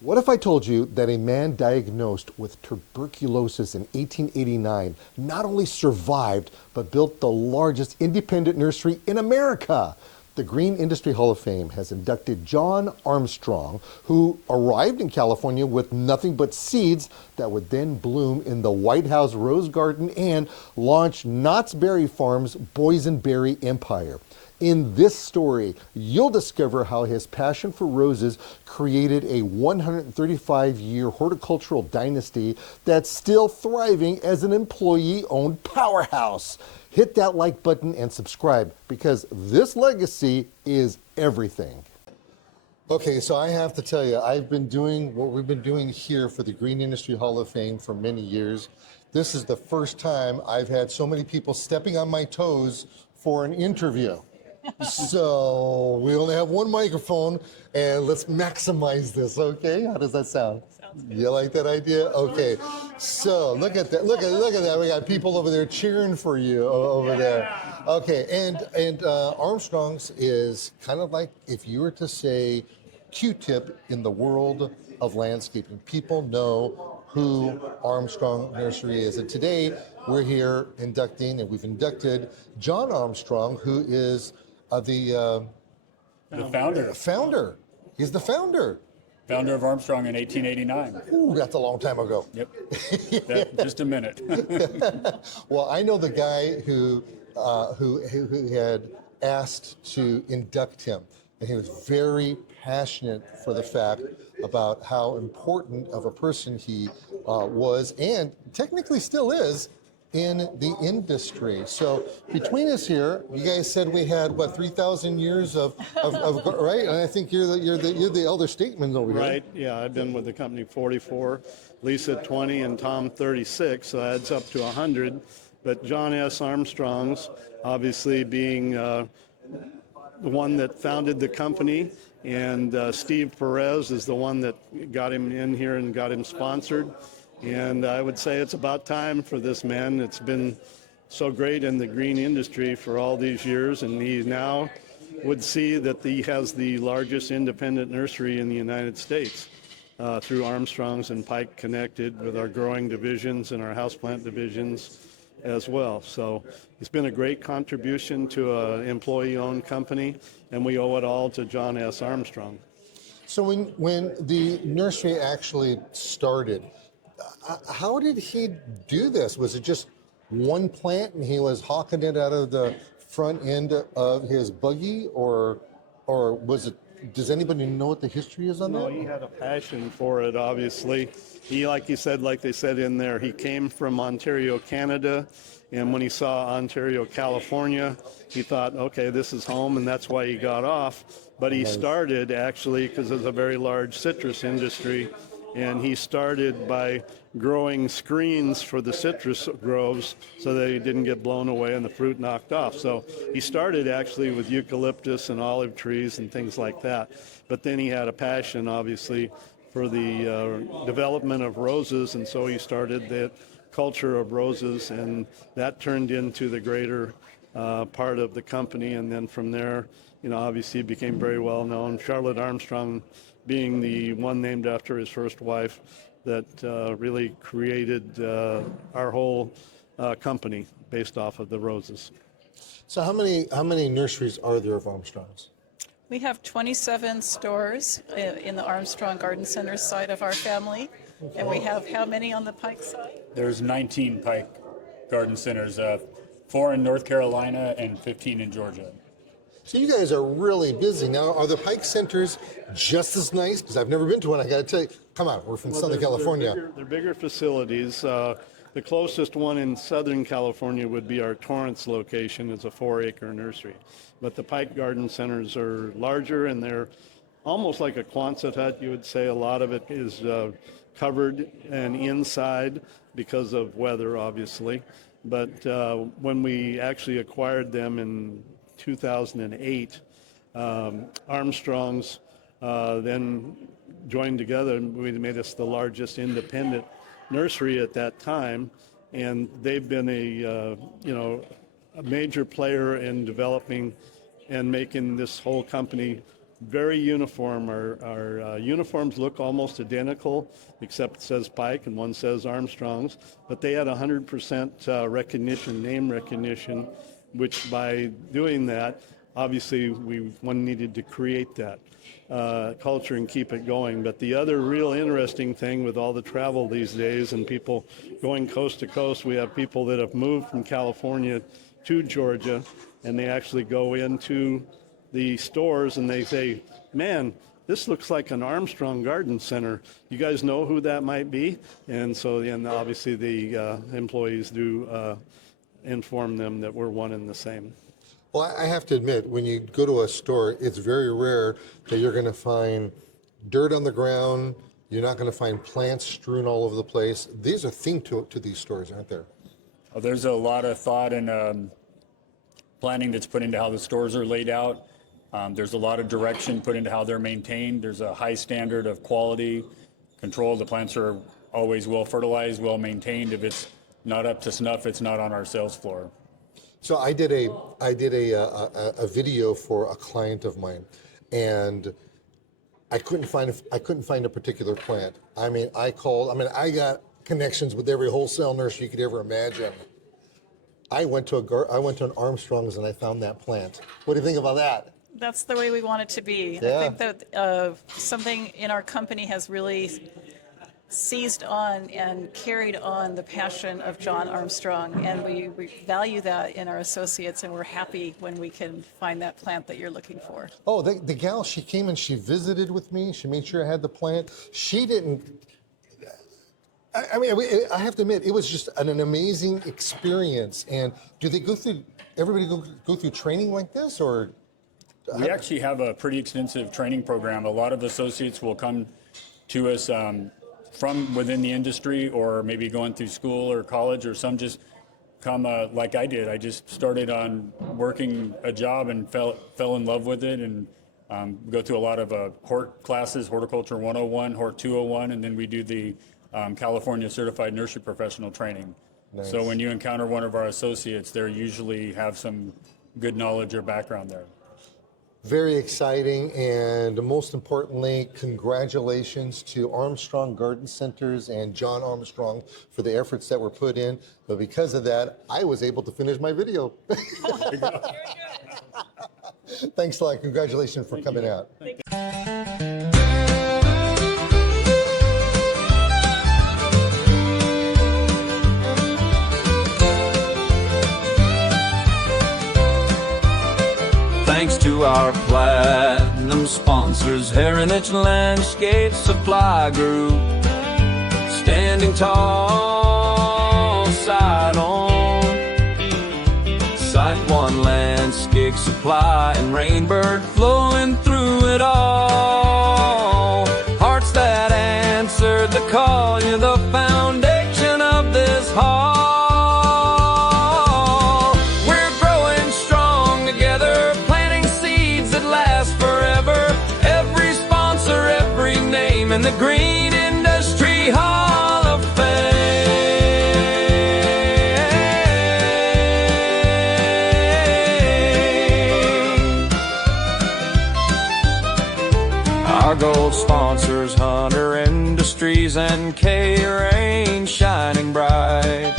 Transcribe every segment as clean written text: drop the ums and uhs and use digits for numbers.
What if I told you that a man diagnosed with tuberculosis in 1889 not only survived, but built the largest independent nursery in America? The Green Industry Hall of Fame has inducted John Armstrong, who arrived in California with nothing but seeds that would then bloom in the White House Rose Garden and launch Knott's Berry Farm's boysenberry empire. In this story, you'll discover how his passion for roses created a 135-year horticultural dynasty that's still thriving as an employee-owned powerhouse. Hit that like button and subscribe because this legacy is everything. Okay, so I have to tell you, I've been doing what we've been doing here for the Green Industry Hall of Fame for many years. This is the first time I've had so many people stepping on my toes for an interview. So we only have one microphone and let's maximize this, okay? How does that sound? Sounds good. You like that idea? Okay. So look at that. Look at that. We got people over there cheering for you over there. Okay. And Armstrong's is kind of like if you were to say Q-tip in the world of landscaping. People know who Armstrong Nursery is. And today we're here inducting, and we've inducted John Armstrong, who is the founder. He's the founder. Founder of Armstrong in 1889. Ooh, that's a long time ago. Yep. Just a minute. Well, I know the guy who had asked to induct him, and he was very passionate for the fact about how important of a person he was, and technically still is, in the industry. So between us here, you guys said we had what 3,000 years of right, and I think you're the elder statesman over here. Right. Yeah, I've been with the company 44, Lisa 20, and Tom 36. So that adds up to 100. But John S. Armstrong's obviously being the one that founded the company, and Steve Perez is the one that got him in here and got him sponsored. And I would say it's about time for this man. It's been so great in the green industry for all these years, and he now would see that he has the largest independent nursery in the United States through Armstrong's and Pike connected with our growing divisions and our houseplant divisions as well. So it's been a great contribution to an employee-owned company, and we owe it all to John S. Armstrong. So when the nursery actually started, how did he do this? Was it just one plant and he was hawking it out of the front end of his buggy, or was it? Does anybody know what the history is on that? No, he had a passion for it, obviously. He, like they said in there, he came from Ontario, Canada, and when he saw Ontario, California, he thought, okay, this is home, and that's why he got off. But he started, actually, because there's a very large citrus industry, and he started by growing screens for the citrus groves so that he didn't get blown away and the fruit knocked off. So he started actually with eucalyptus and olive trees and things like that. But then he had a passion, obviously, for the development of roses, and so he started the culture of roses, and that turned into the greater part of the company. And then from there, obviously became very well known. Charlotte Armstrong being the one named after his first wife that really created our whole company based off of the roses. So how many nurseries are there of Armstrongs? We have 27 stores in the Armstrong Garden Center side of our family. And we have how many on the Pike side? There's 19 Pike Garden Centers, 4 in North Carolina and 15 in Georgia. So you guys are really busy. Now, are the Pike Centers just as nice? Because I've never been to one. I got to tell you, come on, we're from Southern California. They're bigger facilities. The closest one in Southern California would be our Torrance location. It's a 4-acre nursery. But the Pike Garden Centers are larger, and they're almost like a Quonset hut, you would say. A lot of it is covered and inside because of weather, obviously. But when we actually acquired them in 2008, Armstrong's then joined together, and we made us the largest independent nursery at that time, and they've been a major player in developing and making this whole company very uniform. Our uniforms look almost identical, except it says Pike and one says Armstrong's, but they had 100% recognition, name recognition, which by doing that, obviously one needed to create that culture and keep it going. But the other real interesting thing with all the travel these days and people going coast to coast, we have people that have moved from California to Georgia, and they actually go into the stores and they say, man, this looks like an Armstrong Garden Center. You guys know who that might be? And so then obviously the employees do inform them that we're one and the same. Well, I have to admit, when you go to a store, it's very rare that you're going to find dirt on the ground. You're not going to find plants strewn all over the place. There's a theme to these stores, aren't there? Well, there's a lot of thought and planning that's put into how the stores are laid out. There's a lot of direction put into how they're maintained. There's a high standard of quality control. The plants are always well fertilized, well maintained. If it's not up to snuff, it's not on our sales floor. So I did a video for a client of mine, and I couldn't find a particular plant. I mean, I got connections with every wholesale nursery you could ever imagine. I went to an Armstrong's and I found that plant. What do you think about that? That's the way we want it to be. Yeah. I think that something in our company has really seized on and carried on the passion of John Armstrong, and we value that in our associates, and we're happy when we can find that plant that you're looking for. Oh, the gal, she came and she visited with me. She made sure I had the plant. She didn't. I mean, I have to admit, it was just an amazing experience. And do they everybody go through training like this, or? We actually have a pretty extensive training program. A lot of associates will come to us from within the industry, or maybe going through school or college, or some just come like I did. I just started on working a job and fell in love with it, and go through a lot of hort classes, Horticulture 101, Hort 201, and then we do the California Certified Nursery Professional training. Nice. So when you encounter one of our associates, they usually have some good knowledge or background there. Very exciting, and most importantly, congratulations to Armstrong Garden Centers and John Armstrong for the efforts that were put in. But because of that, I was able to finish my video. Thanks a lot. Congratulations for coming out. Thanks to our platinum sponsors, Heritage Landscape Supply Group, standing tall, side on. Site One Landscape Supply and Rainbird flowing through it all. Hearts that answered the call, you're the foundation of this hall. In the Green Industry Hall of Fame. Our gold sponsors, Hunter Industries and K-Rain, shining bright.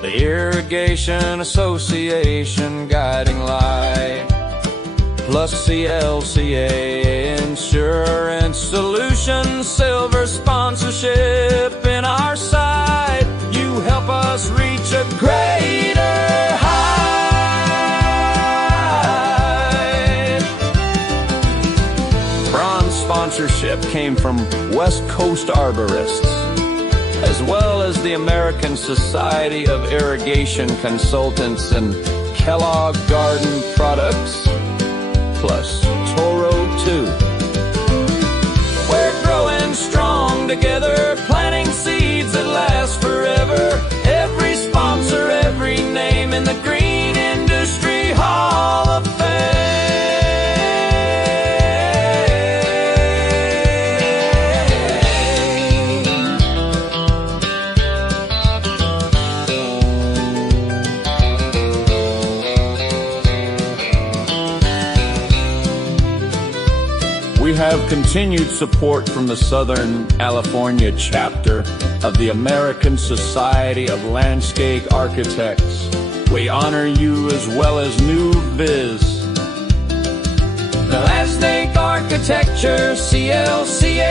The Irrigation Association, guiding light. Plus CLCA Insurance Solutions, silver sponsorship in our side. You help us reach a greater height. Bronze sponsorship came from West Coast Arborists, as well as the American Society of Irrigation Consultants and Kellogg Garden Products, plus Toro 2. We're growing strong together, planting seeds that last forever. Every sponsor, every name in the Green Industry Hall of Fame. continued support from the Southern California chapter of the American Society of Landscape Architects. We honor you as well as New Viz. The Landscape Architecture, CLCA.